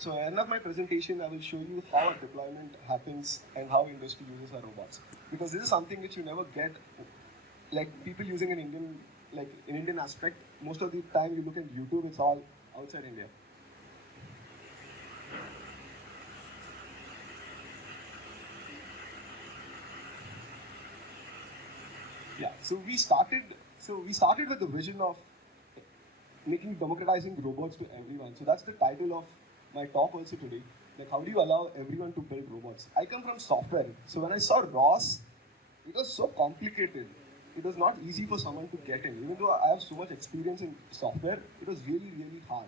So at the end of my presentation, I will show you how our deployment happens and how industry uses our robots. Because this is something which you never get, like people using an Indian aspect. Most of the time you look at YouTube, it's all outside India. Yeah, so we started with the vision of making democratizing robots to everyone. So that's the title of my talk also today. Like, how do you allow everyone to build robots? I come from software. So when I saw ROS, it was so complicated. It was not easy for someone to get in. Even though I have so much experience in software, it was really, really hard.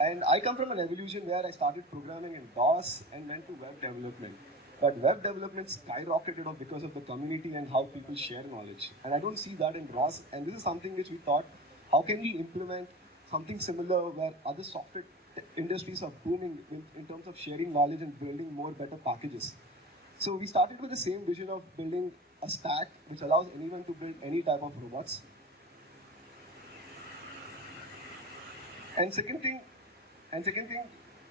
And I come from an evolution where I started programming in DOS and went to web development. But web development skyrocketed up because of the community and how people share knowledge. And I don't see that in ROS. And this is something which we thought, how can we implement something similar where other software industries are booming in terms of sharing knowledge and building more better packages. So we started with the same vision of building a stack which allows anyone to build any type of robots. And second thing,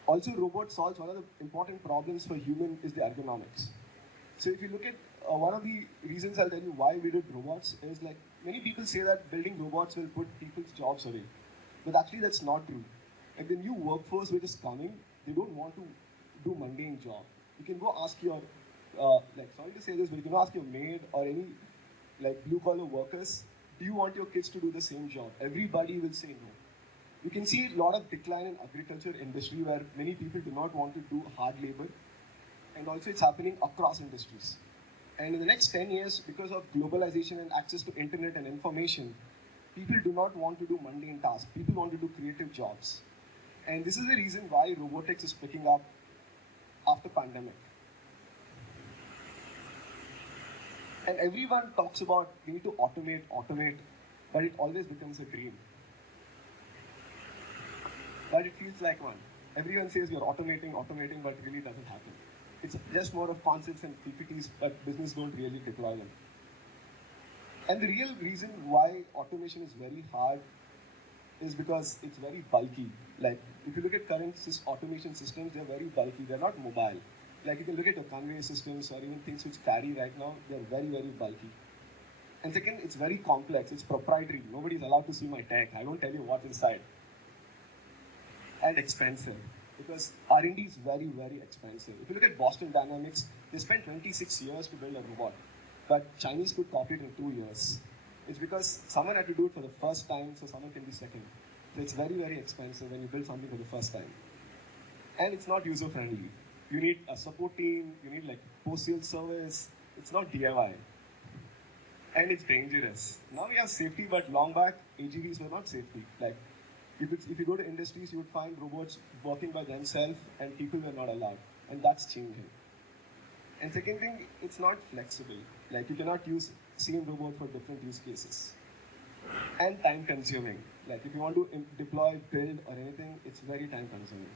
also robot solves one of the important problems for human is the ergonomics. So if you look at one of the reasons I'll tell you why we did robots is like many people say that building robots will put people's jobs away. But actually that's not true. Like the new workforce which is coming, they don't want to do mundane job. You can go ask your, sorry to say this, but you can ask your maid or any like blue collar workers, do you want your kids to do the same job? Everybody will say no. You can see a lot of decline in agriculture industry where many people do not want to do hard labor. And also it's happening across industries. And in the next 10 years, because of globalization and access to internet and information, people do not want to do mundane tasks. People want to do creative jobs. And this is the reason why robotics is picking up after pandemic. And everyone talks about we need to automate, but it always becomes a dream. But it feels like one. Everyone says you're automating, but it really doesn't happen. It's just more of concepts and PPTs, but business don't really deploy them. And the real reason why automation is very hard is because it's very bulky. Like, if you look at current automation systems, they're very bulky. They're not mobile. Like, you can look at your conveyor systems or even things which carry right now, they're very, very bulky. And second, it's very complex. It's proprietary. Nobody's allowed to see my tech. I don't tell you what's inside. And expensive, because R&D is very, very expensive. If you look at Boston Dynamics, they spent 26 years to build a robot, but Chinese could copy it in 2 years. It's because someone had to do it for the first time, so someone can be second. So it's very, very expensive when you build something for the first time. And it's not user-friendly. You need a support team, you need like post-sale service. It's not DIY. And it's dangerous. Now we have safety, but long back, AGVs were not safety. Like, if you go to industries, you would find robots working by themselves and people were not allowed. And that's changing. And second thing, it's not flexible. Like you cannot use same robot for different use cases. And time consuming. Like if you want to deploy, build or anything, it's very time consuming.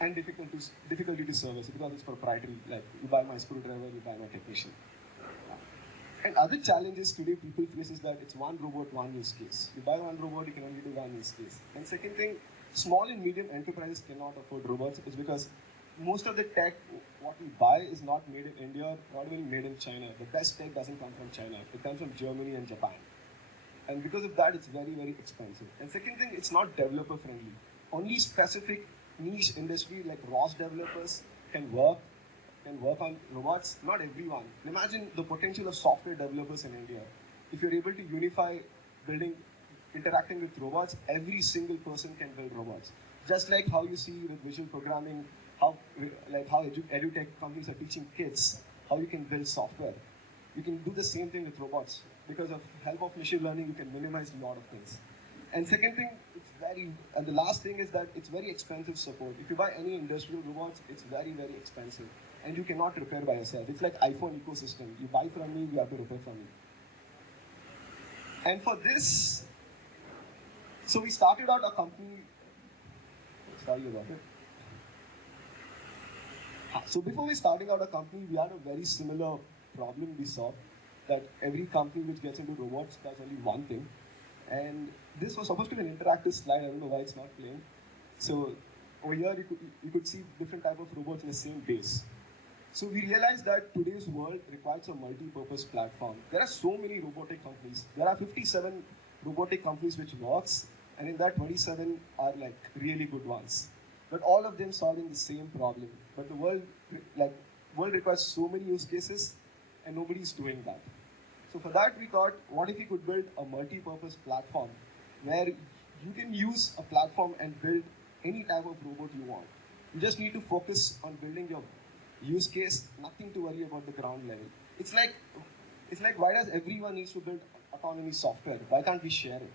And difficulty to service because it's proprietary. Like you buy my screwdriver, you buy my technician. And other challenges today people face is that it's one robot, one use case. You buy one robot, you can only do one use case. And second thing, small and medium enterprises cannot afford robots. It's because most of the tech, what we buy is not made in India, not even made in China. The best tech doesn't come from China. It comes from Germany and Japan. And because of that, it's very, very expensive. And second thing, it's not developer friendly. Only specific niche industry like ROS developers can work on robots, not everyone. Imagine the potential of software developers in India. If you're able to unify interacting with robots, every single person can build robots. Just like how you see with visual programming, how edutech companies are teaching kids how you can build software. You can do the same thing with robots. Because of help of machine learning, you can minimize a lot of things. And second thing, and the last thing is that it's very expensive support. If you buy any industrial robots, it's very, very expensive. And you cannot repair by yourself. It's like iPhone ecosystem. You buy from me, you have to repair from me. And for this, so we started out a company, sorry about it. So before we started out a company, we had a very similar problem we saw, that every company which gets into robots does only one thing. And this was supposed to be an interactive slide. I don't know why it's not playing. So over here you could see different type of robots in the same base. So we realized that today's world requires a multi-purpose platform. There are so many robotic companies. There are 57 robotic companies which works, and in that 27 are like really good ones. But all of them solving the same problem. But the world requires so many use cases, and nobody's doing that. So for that we thought, what if we could build a multi-purpose platform where you can use a platform and build any type of robot you want. You just need to focus on building your use case, nothing to worry about the ground level. It's like why does everyone needs to build autonomy software? Why can't we share it?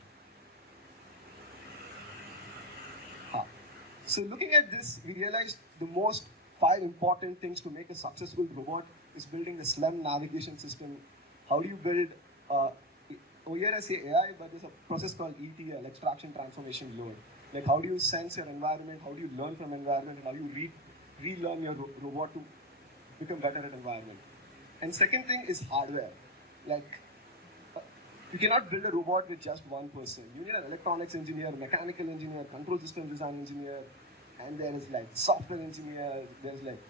So looking at this, we realized the most 5 important things to make a successful robot is building the SLEM navigation system. How do you build, over here I say AI, but there's a process called ETL, extraction transformation load. Like how do you sense your environment, how do you learn from environment, and how do you relearn your robot to become better at environment. And second thing is hardware. Like, you cannot build a robot with just one person. You need an electronics engineer, mechanical engineer, control system design engineer, and there is like software engineer, there's like,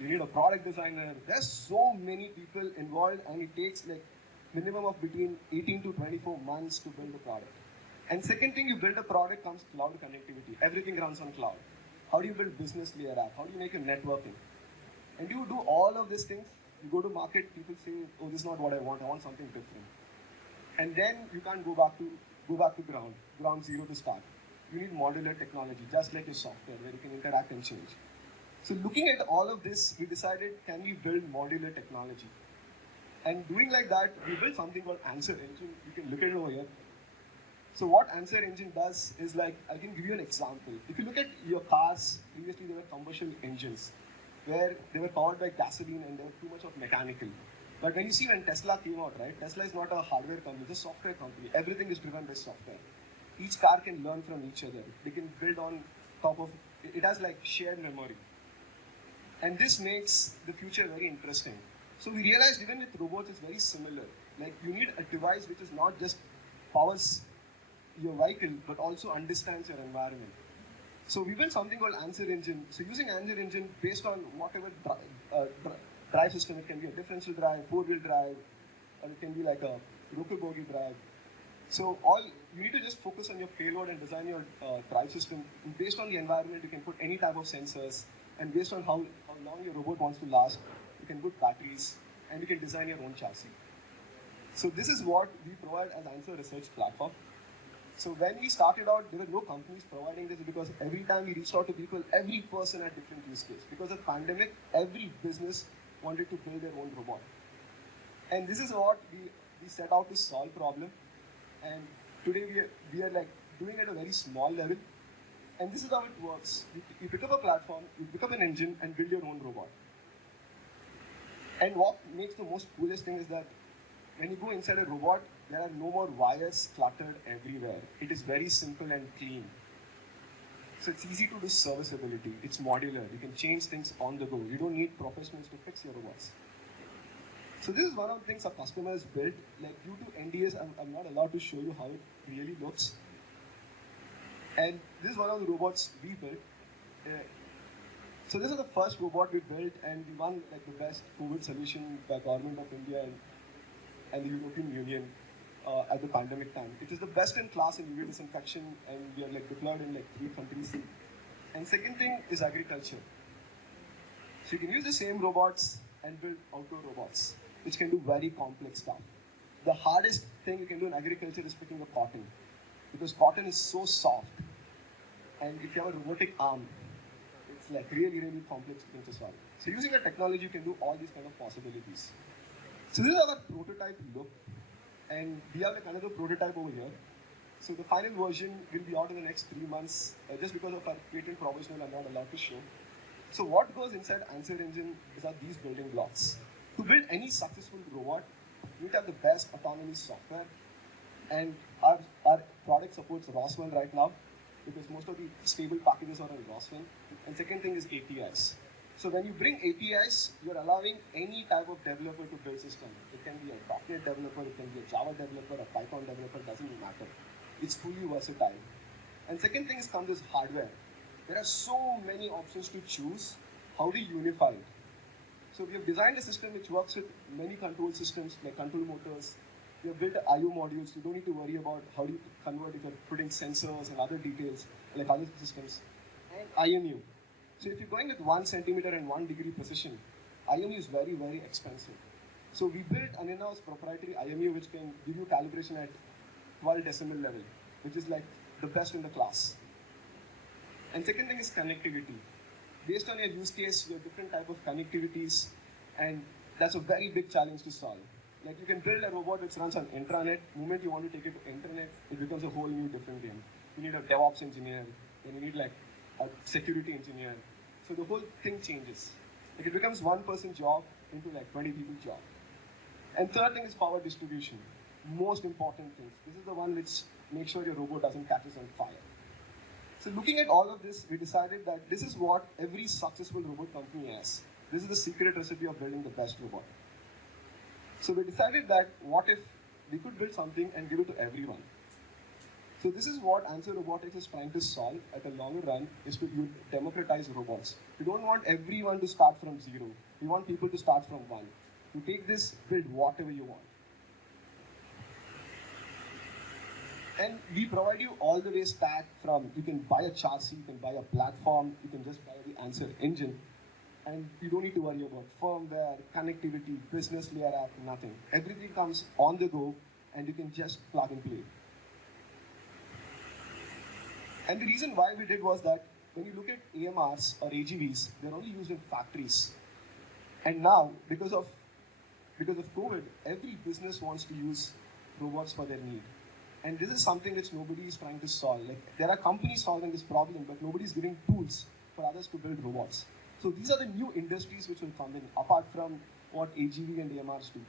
you need a product designer. There's so many people involved, and it takes like minimum of between 18 to 24 months to build a product. And second thing, you build a product comes cloud connectivity. Everything runs on cloud. How do you build business layer app? How do you make your networking? And you do all of these things. You go to market, people say, oh, this is not what I want something different. And then you can't go back to ground zero to start. You need modular technology, just like your software, where you can interact and change. So looking at all of this, we decided, can we build modular technology? And doing like that, we built something called ANSCER Engine. You can look at it over here. So what ANSCER Engine does is like, I can give you an example. If you look at your cars, previously they were combustion engines, where they were powered by gasoline and there was too much of mechanical. But when you see when Tesla came out, right? Tesla is not a hardware company, it's a software company. Everything is driven by software. Each car can learn from each other. They can build on top of, it has like shared memory. And this makes the future very interesting. So we realized even with robots, it's very similar. Like you need a device which is not just powers your vehicle, but also understands your environment. So we built something called ANSCER Engine. So using ANSCER Engine based on whatever drive system, it can be a differential drive, 4-wheel drive, or it can be like a rotor bogie drive. So you need to just focus on your payload and design your drive system. And based on the environment, you can put any type of sensors. And based on how long your robot wants to last, you can put batteries, and you can design your own chassis. So this is what we provide as ANSCER Research Platform. So when we started out, there were no companies providing this because every time we reached out to people, every person had different use case. Because of the pandemic, every business wanted to build their own robot. And this is what we set out to solve problem. And today we are like doing it at a very small level. And this is how it works. You pick up a platform, you pick up an engine, and build your own robot. And what makes the most coolest thing is that when you go inside a robot, there are no more wires cluttered everywhere. It is very simple and clean. So it's easy to do serviceability. It's modular. You can change things on the go. You don't need professionals to fix your robots. So this is one of the things our customers built. Like due to NDAs, I'm not allowed to show you how it really looks. And this is one of the robots we built. So this is the first robot we built, and we won like the best COVID solution by Government of India and the European Union at the pandemic time. It is the best in class in UV disinfection, and we are like deployed in like 3 countries. And second thing is agriculture. So you can use the same robots and build outdoor robots, which can do very complex stuff. The hardest thing you can do in agriculture is picking a cotton, because cotton is so soft. And if you have a robotic arm, it's like really, really complex thing to solve. So using the technology, you can do all these kind of possibilities. So this is our prototype look. And we have like another prototype over here. So the final version will be out in the next 3 months. Just because of our patent provisional, I'm not allowed to show. So what goes inside ANSCER Engine are these building blocks. To build any successful robot, you need to have the best autonomy software. And our product supports ROS 1 right now, because most of the stable packages are on ROS 1. And second thing is APIs. So when you bring APIs, you're allowing any type of developer to build system. It can be a .NET developer, it can be a Java developer, a Python developer, doesn't matter. It's fully versatile. And second thing is comes is hardware. There are so many options to choose. How do you unify it? So we have designed a system which works with many control systems like control motors. We have built I/O modules. You don't need to worry about how do you convert if you're putting sensors and other details like other systems. And IMU. So if you're going with 1 centimeter and 1 degree precision, IMU is very, very expensive. So we built an in-house proprietary IMU which can give you calibration at 12 decimal level, which is like the best in the class. And second thing is connectivity. Based on your use case, you have different type of connectivities, and that's a very big challenge to solve. Like you can build a robot which runs on intranet. The moment you want to take it to internet, it becomes a whole new different game. You need a DevOps engineer, then you need like a security engineer. So the whole thing changes. Like it becomes one person job into like 20 people job. And third thing is power distribution. Most important thing. This is the one which makes sure your robot doesn't catch on fire. So looking at all of this, we decided that this is what every successful robot company has. This is the secret recipe of building the best robot. So we decided that what if we could build something and give it to everyone. So this is what ANSCER Robotics is trying to solve at a longer run, is to democratize robots. We don't want everyone to start from zero. We want people to start from one. You take this, build whatever you want. And we provide you all the way stack from, you can buy a chassis, you can buy a platform, you can just buy the ANSCER engine. And you don't need to worry about firmware, connectivity, business layer app, nothing. Everything comes on the go and you can just plug and play. And the reason why we did was that when you look at AMRs or AGVs, they're only used in factories. And now, because of COVID, every business wants to use robots for their need. And this is something which nobody is trying to solve. Like, there are companies solving this problem, but nobody is giving tools for others to build robots. So these are the new industries which will come in, apart from what AGV and AMRs do.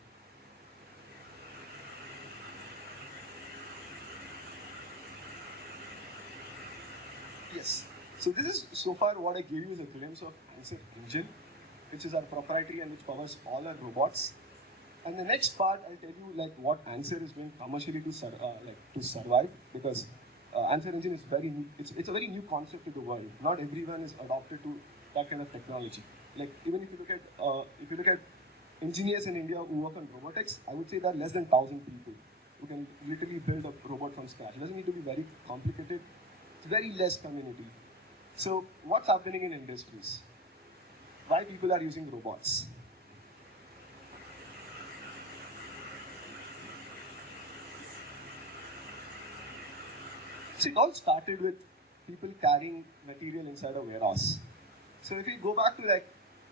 Yes. So this is so far what I gave you is a glimpse of ANSCER engine, which is our proprietary and which powers all our robots. And the next part, I'll tell you like what ANSCER is doing commercially to survive, because ANSCER engine is very new. It's a very new concept to the world. Not everyone is adopted to that kind of technology. Like even if you look at engineers in India who work on robotics, I would say there are less than 1,000 people who can literally build a robot from scratch. It doesn't need to be very complicated. It's very less community. So what's happening in industries? Why people are using robots? So it all started with people carrying material inside a warehouse. So if we go back to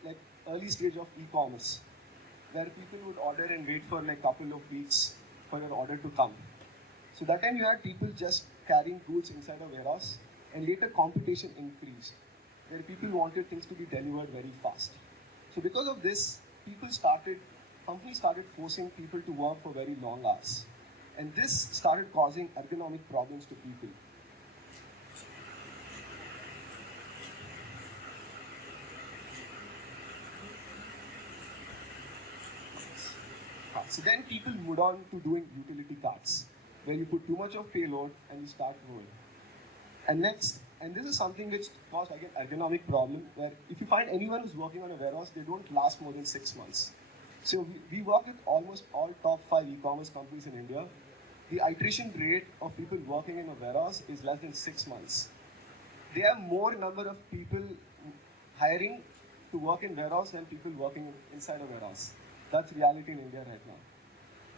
like early stage of e-commerce, where people would order and wait for like couple of weeks for your order to come. So that time you had people just carrying goods inside a warehouse, and later competition increased, where people wanted things to be delivered very fast. So because of this, companies started forcing people to work for very long hours. And this started causing ergonomic problems to people. So then people moved on to doing utility carts, where you put too much of payload and you start rolling. And next, and this is something which caused again ergonomic problem, where if you find anyone who's working on a warehouse, they don't last more than 6 months. So we work with almost all top 5 e-commerce companies in India. The iteration rate of people working in a warehouse is less than 6 months. They have more number of people hiring to work in warehouse than people working inside a warehouse. That's reality in India right now.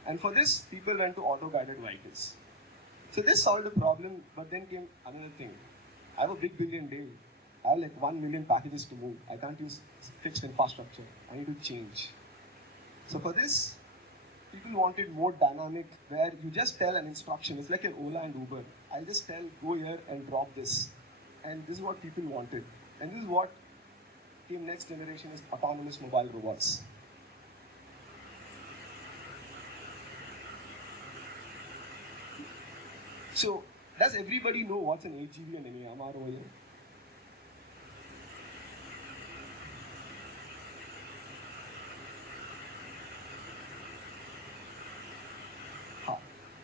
And for this, people went to auto-guided vehicles. So this solved the problem, but then came another thing. I have a big billion day. I have like 1 million packages to move. I can't use fixed infrastructure. I need to change. So for this, people wanted more dynamic, where you just tell an instruction. It's like your Ola and Uber. I'll just tell, go here and drop this. And this is what people wanted. And this is what came next generation is autonomous mobile robots. So, does everybody know what's an AGV and an AMR over here?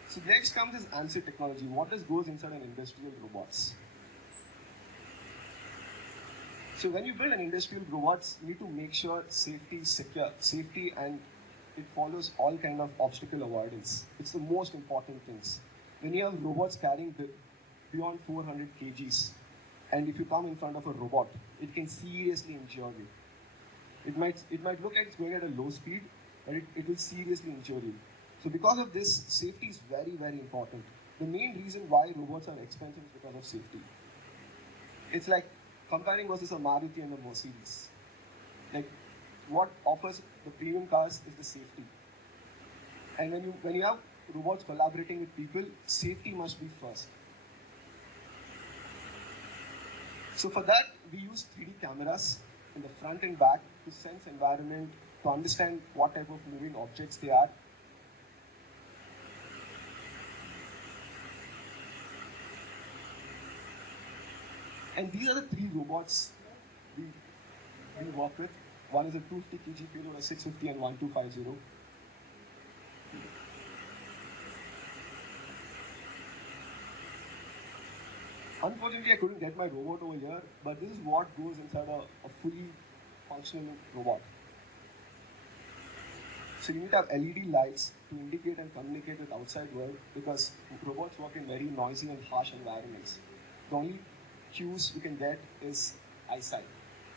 So next comes is ANSCER technology. What goes inside an industrial robots? So when you build an industrial robots, you need to make sure safety is secure, safety and it follows all kind of obstacle avoidance. It's the most important things. When you have robots carrying beyond 400 kgs, and if you come in front of a robot, it can seriously injure you. It might look like it's going at a low speed, but it will seriously injure you. So because of this, safety is very, very important. The main reason why robots are expensive is because of safety. It's like comparing versus a Maruti and a Mercedes. Like what offers the premium cars is the safety. And when you have robots collaborating with people, safety must be first. So for that, we use 3D cameras in the front and back to sense environment, to understand what type of moving objects they are. And these are the 3 robots we work with. One is a 250 kg payload, a 650 and 1250. Unfortunately, I couldn't get my robot over here, but this is what goes inside a fully functional robot. So you need to have LED lights to indicate and communicate with outside world, because robots work in very noisy and harsh environments. The only cues you can get is eyesight.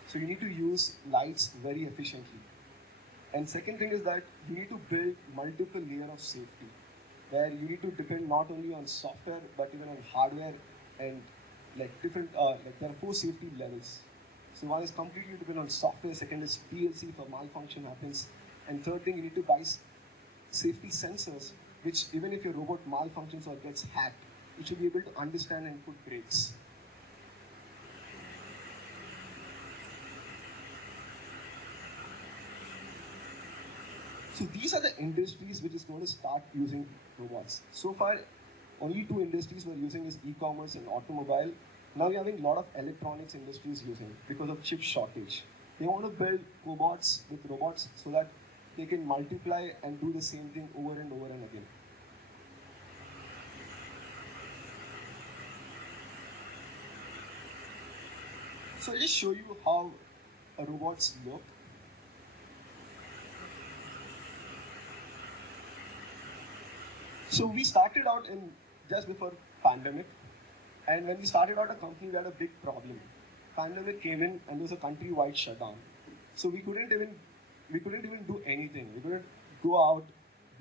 So you need to use lights very efficiently. And second thing is that you need to build multiple layers of safety, where you need to depend not only on software, but even on hardware and like different, there are 4 safety levels. So one is completely dependent on software, second is PLC if a malfunction happens, and third thing, you need to buy safety sensors, which even if your robot malfunctions or gets hacked, it should be able to understand and put brakes. So these are the industries which is going to start using robots. So far, only 2 industries were using is e-commerce and automobile. Now we're having a lot of electronics industries using because of chip shortage. They want to build cobots with robots so that they can multiply and do the same thing over and over and again. So I'll just show you how robots look. So we started out in just before pandemic, and when we started out a company, we had a big problem. Pandemic came in and there was a country-wide shutdown. So we couldn't even do anything. We couldn't go out,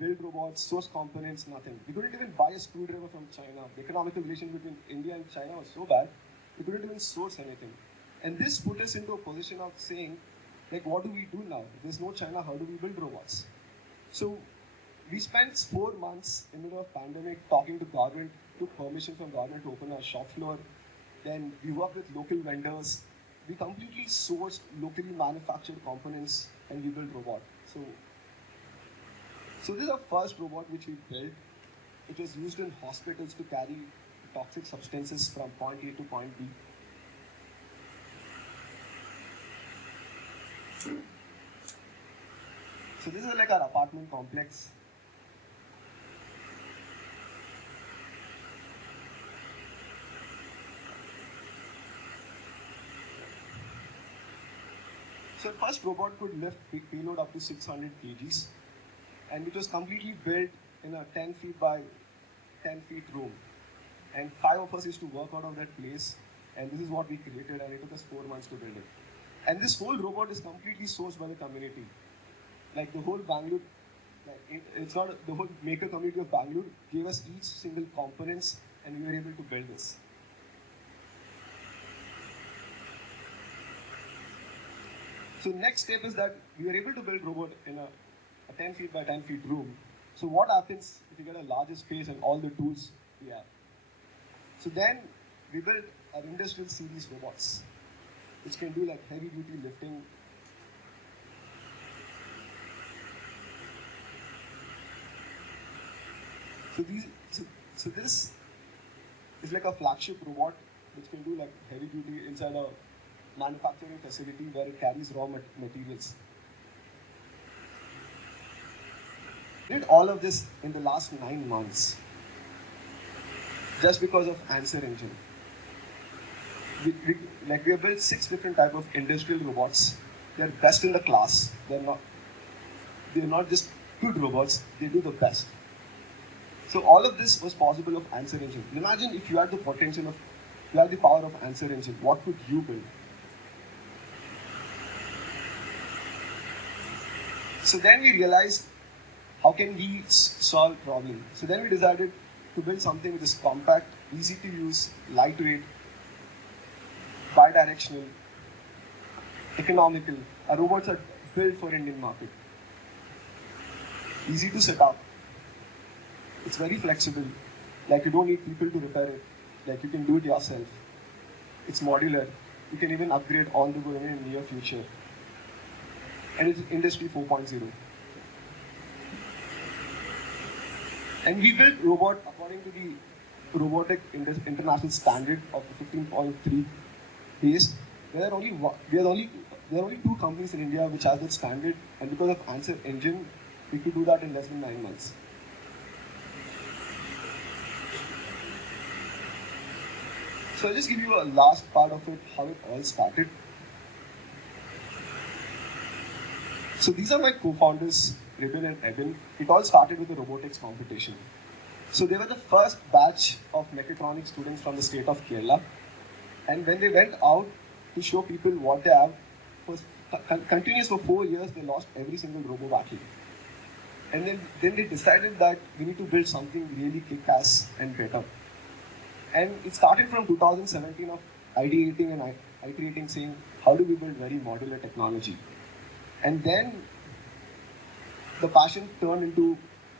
build robots, source components, nothing. We couldn't even buy a screwdriver from China. The economic relations between India and China was so bad, we couldn't even source anything. And this put us into a position of saying, like, what do we do now? If there's no China, how do we build robots? So we spent 4 months in the middle of pandemic talking to government, took permission from government to open our shop floor. Then we worked with local vendors. We completely sourced locally manufactured components and we built robot. So this is our first robot which we built. It was used in hospitals to carry toxic substances from point A to point B. So this is like our apartment complex. So the first robot could lift payload up to 600 kgs, and it was completely built in a 10 feet by 10 feet room. And 5 of us used to work out of that place, and this is what we created, and it took us 4 months to build it. And this whole robot is completely sourced by the community. Like the whole Bangalore, it's not the whole maker community of Bangalore gave us each single components, and we were able to build this. So next step is that we were able to build robot in a 10 feet by 10 feet room. So what happens if you get a larger space and all the tools we have? So then we built our industrial series robots, which can do like heavy duty lifting. So this is like a flagship robot which can do like heavy duty inside a manufacturing facility where it carries raw materials. We did all of this in the last 9 months just because of ANSCER engine. we have built 6 different type of industrial robots. They're best in the class. They're not just good robots, they do the best. So all of this was possible of ANSCER Engine. Imagine if you had the potential of, you had the power of ANSCER Engine, what could you build? So then we realized, how can we solve problem? So then we decided to build something which is compact, easy to use, lightweight, bi-directional, economical. Our robots are built for Indian market. Easy to set up. It's very flexible. Like you don't need people to repair it. Like you can do it yourself. It's modular. You can even upgrade on the go in the near future. And it's Industry 4.0. And we built robot according to the Robotic International Standard of the 15.3 base. There are only 2 companies in India which have that standard, and because of ANSCER Engine, we could do that in less than 9 months. So I'll just give you a last part of it, how it all started. So these are my co-founders, Ribin and Eben. It all started with a robotics competition. So they were the first batch of mechatronics students from the state of Kerala. And when they went out to show people what they have, continuous for 4 years, they lost every single robo battle. And then they decided that we need to build something really kick-ass and better. And it started from 2017 of ideating and iterating, saying, how do we build very modular technology? And then the passion turned into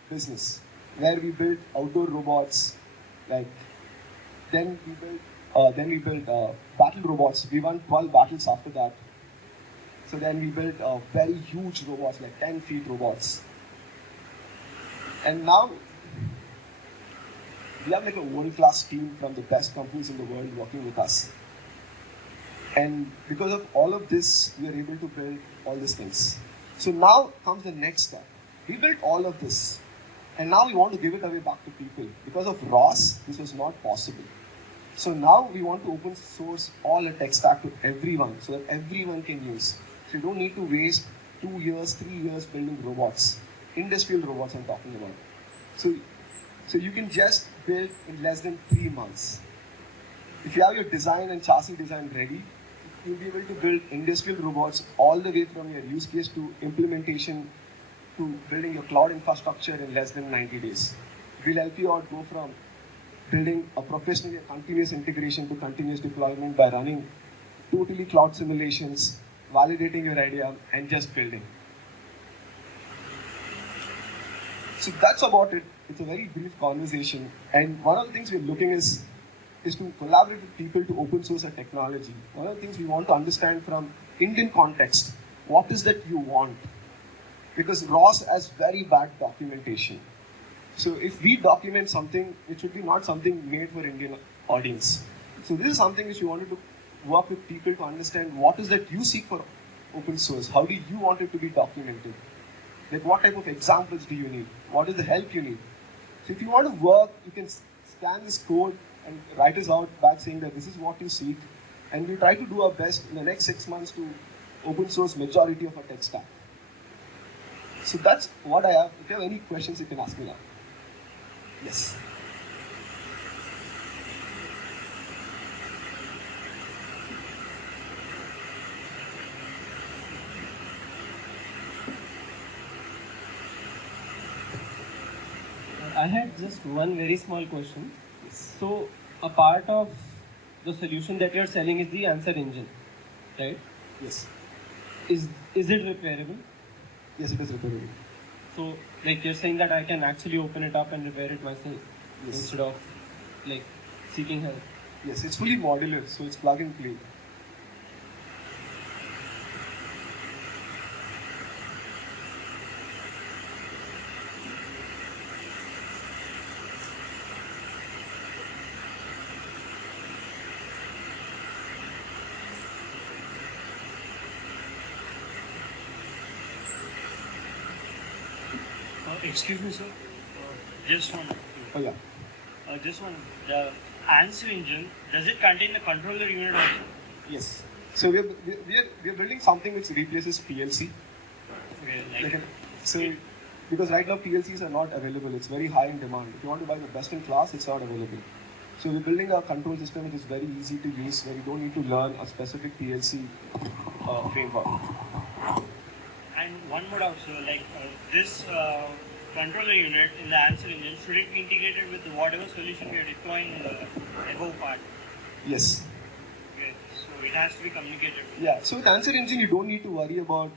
business, where we built outdoor robots. Then we built battle robots. We won 12 battles after that. So then we built very huge robots, like 10 feet robots. And now we have like a world-class team from the best companies in the world working with us. And because of all of this, we are able to build all these things. So now comes the next step. We built all of this. And now we want to give it away back to people. Because of ROS, this was not possible. So now we want to open source all the tech stack to everyone, so that everyone can use. So you don't need to waste 2 years, 3 years building robots. Industrial robots I'm talking about. So you can just build in less than 3 months. If you have your design and chassis design ready, you'll be able to build industrial robots all the way from your use case to implementation to building your cloud infrastructure in less than 90 days. We'll help you out go from building a professionally continuous integration to continuous deployment by running totally cloud simulations, validating your idea, and just building. So that's about it. It's a very brief conversation. And one of the things we're looking is to collaborate with people to open source a technology. One of the things we want to understand from Indian context, what is that you want? Because ROS has very bad documentation. So if we document something, it should be not something made for Indian audience. So this is something which we wanted to work with people to understand what is that you seek for open source. How do you want it to be documented? Like what type of examples do you need? What is the help you need? So if you want to work, you can scan this code and write us out back saying that this is what you seek. And we try to do our best in the next 6 months to open source majority of our tech stack. So that's what I have. If you have any questions, you can ask me now. Yes. I had just one very small question. So, a part of the solution that you're selling is the ANSCER engine, right? Yes. Is it repairable? Yes, it is repairable. So, like you're saying that I can actually open it up and repair it myself instead of like seeking help. Yes, it's fully modular, so it's plug and play. Excuse me, sir. Just one. Oh yeah. Just one. ANSCER engine, does it contain the controller unit also? Yes. So we're building something which replaces PLC. Okay, so because right now PLCs are not available, it's very high in demand. If you want to buy the best in class, it's not available. So we're building a control system which is very easy to use, where you don't need to learn a specific PLC framework. And one more also, this controller unit in the ANSCER engine, should it be integrated with whatever solution we are deploying in the above part? Yes. Okay, so it has to be communicated with. Yeah, so with ANSCER engine, you don't need to worry about.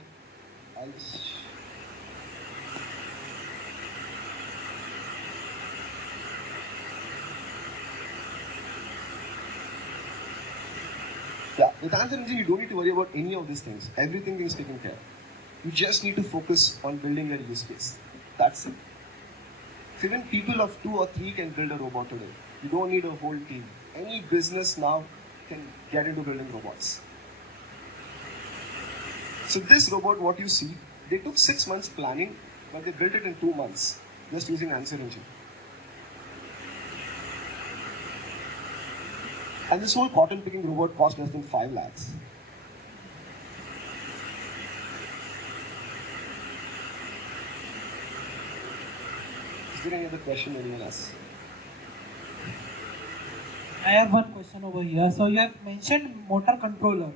Yeah, with ANSCER engine, you don't need to worry about any of these things. Everything is taken care of. You just need to focus on building your use case. That's it. So even people of 2 or 3 can build a robot today. You don't need a whole team. Any business now can get into building robots. So this robot, what you see, they took 6 months planning, but they built it in 2 months, just using ANSCER engine. And this whole cotton picking robot cost less than 5 lakhs. Is there any other question anyone has? I have one question over here. So you have mentioned motor controller.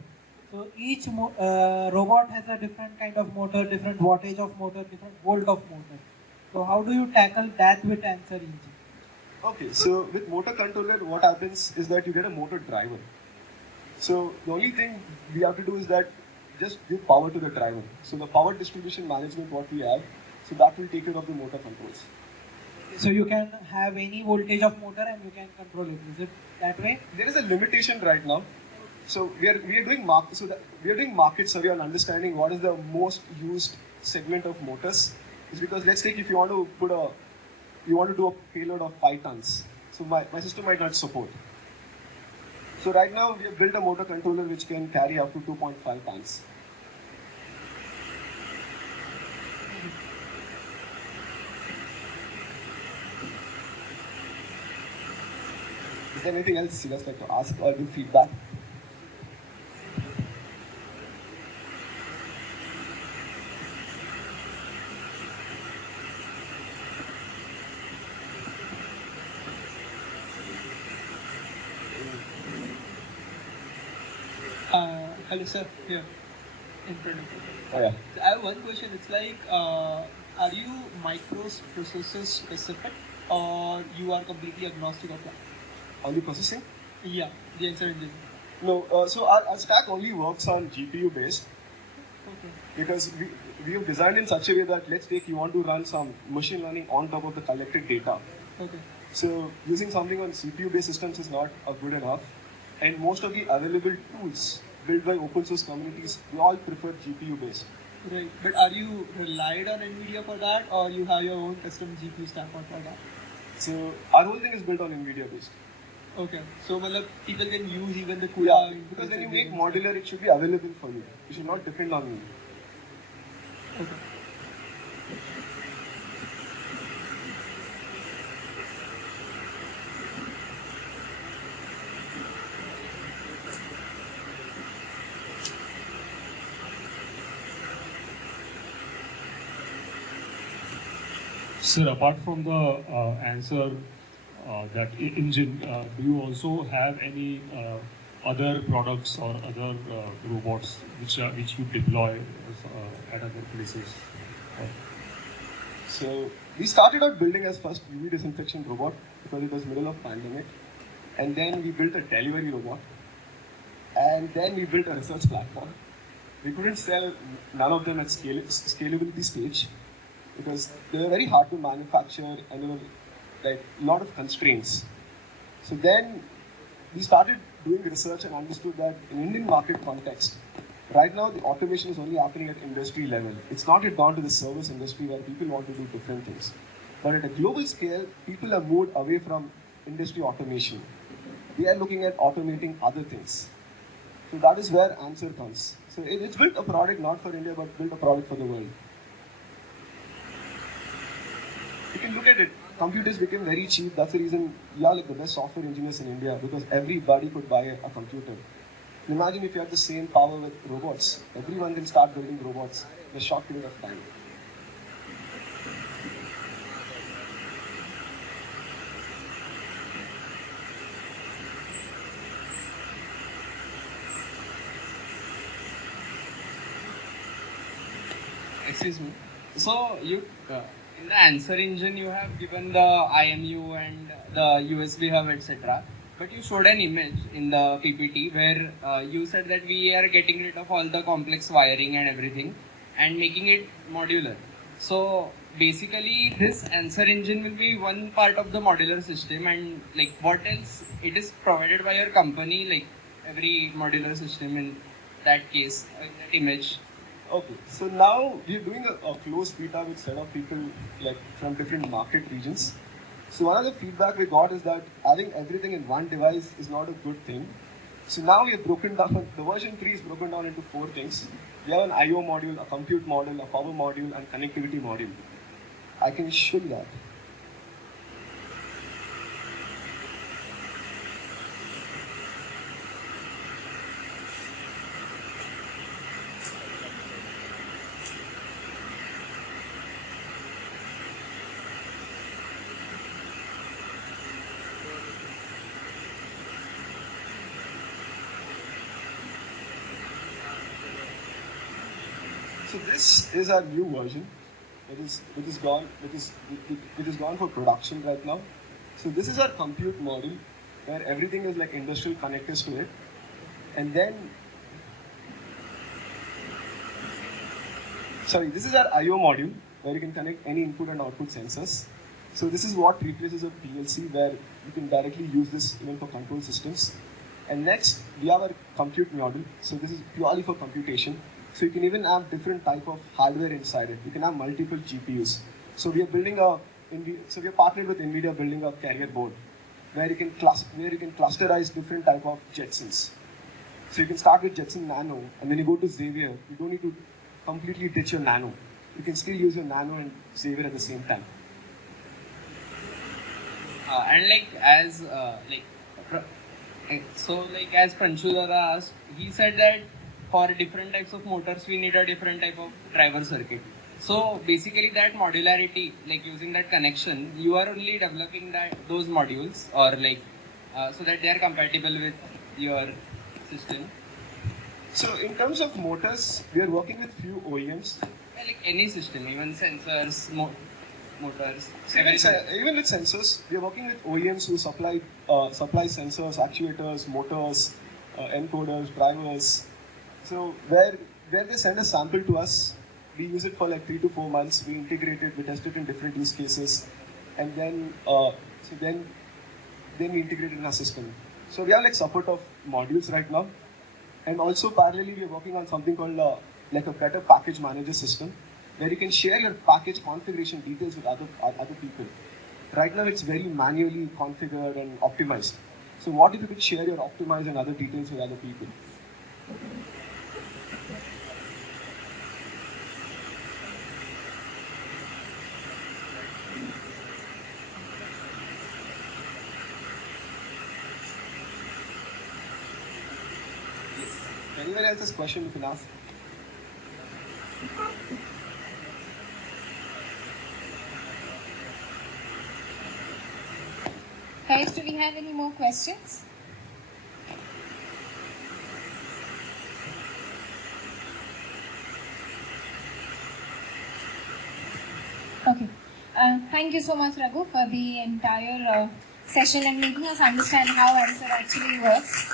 So each robot has a different kind of motor, different wattage of motor, different volt of motor. So how do you tackle that with ANSCER engine? Okay, so with motor controller, what happens is that you get a motor driver. So the only thing we have to do is that just give power to the driver. So the power distribution management, what we have, so that will take care of the motor controls. So you can have any voltage of motor and you can control it. Is it that way? There is a limitation right now. So we are doing market survey on understanding what is the most used segment of motors. It's because let's take if you want to do a payload of 5 tons. So my system might not support. So right now we have built a motor controller which can carry up to 2.5 tons. Is there anything else you guys like to ask or give feedback? Hello sir, here in front of you. Oh, yeah. So I have one question. It's like, are you microprocessor specific or you are completely agnostic of that? On the processing? Yeah, the ANSCER engine. No, so our stack only works on GPU based. Okay. Because we have designed in such a way that let's take you want to run some machine learning on top of the collected data. Okay. So using something on CPU based systems is not good enough. And most of the available tools built by open source communities, we all prefer GPU based. Right. But are you relied on NVIDIA for that or you have your own custom GPU stack for that? So our whole thing is built on NVIDIA based. Okay. So people can use even the CUDA. Yeah, because when you make modular, it should be available for you. You should not depend on me. Okay. Sir, apart from the ANSWER that engine, do you also have any other products or other robots which you deploy at other places? So we started out building as first UV disinfection robot because it was middle of pandemic, and then we built a delivery robot, and then we built a research platform. We couldn't sell none of them at scalability stage because they were very hard to manufacture and there were like a lot of constraints. So then we started doing research and understood that in Indian market context, right now the automation is only happening at industry level. It's not yet gone to the service industry where people want to do different things. But at a global scale, people have moved away from industry automation. They are looking at automating other things. So that is where ANSWER comes. So it's built a product not for India, but built a product for the world. You can look at it. computers became very cheap. That's the reason you are like the best software engineers in India, because everybody could buy a computer. Imagine if you had the same power with robots. Everyone can start building robots in a short period of time. Excuse me. So you in the answer engine you have given the IMU and the USB hub, etc. But you showed an image in the PPT where you said that we are getting rid of all the complex wiring and everything and making it modular. So basically this answer engine will be one part of the modular system, and like what else it is provided by your company, like every modular system in that case, in that image. Okay, so now we're doing a closed beta with set of people like from different market regions. So one of the feedback we got is that having everything in one device is not a good thing. So now we have broken down, the version 3 is broken down into 4 things. We have an I/O module, a compute module, a power module, and connectivity module. I can show you that. So this is our new version. Which is gone for production right now. So this is our compute module, where everything is like industrial connectors to it, and then this is our I/O module, where you can connect any input and output sensors. So this is what replaces a PLC, where you can directly use this even for control systems. And next we have our compute module. So this is purely for computation. So you can even have different type of hardware inside it. You can have multiple GPUs. So we are building we are partnered with NVIDIA building a carrier board where you can clusterize different type of Jetsons. So you can start with Jetson Nano, and then you go to Xavier. You don't need to completely ditch your Nano. You can still use your Nano and Xavier at the same time. And like as as Pranshu Dada asked, he said that for different types of motors we need a different type of driver circuit. So basically that modularity, like using that connection, you are only developing those modules, or like so that they are compatible with your system. So in terms of motors, we are working with few OEMs. Like any system, even sensors, motors. Even with sensors, we are working with OEMs who supply sensors, actuators, motors, encoders, drivers. So where they send a sample to us, we use it for like 3 to 4 months. We integrate it, we test it in different use cases, and then we integrate it in our system. So we have like support of modules right now, and also parallelly we are working on something called like a better package manager system, where you can share your package configuration details with other people. Right now it's very manually configured and optimized. So what if you could share your optimized and other details with other people? Anyone else has a question you can ask? Guys, do we have any more questions? Okay. Thank you so much, Raghu, for the entire session and making us understand how ANSCER actually works.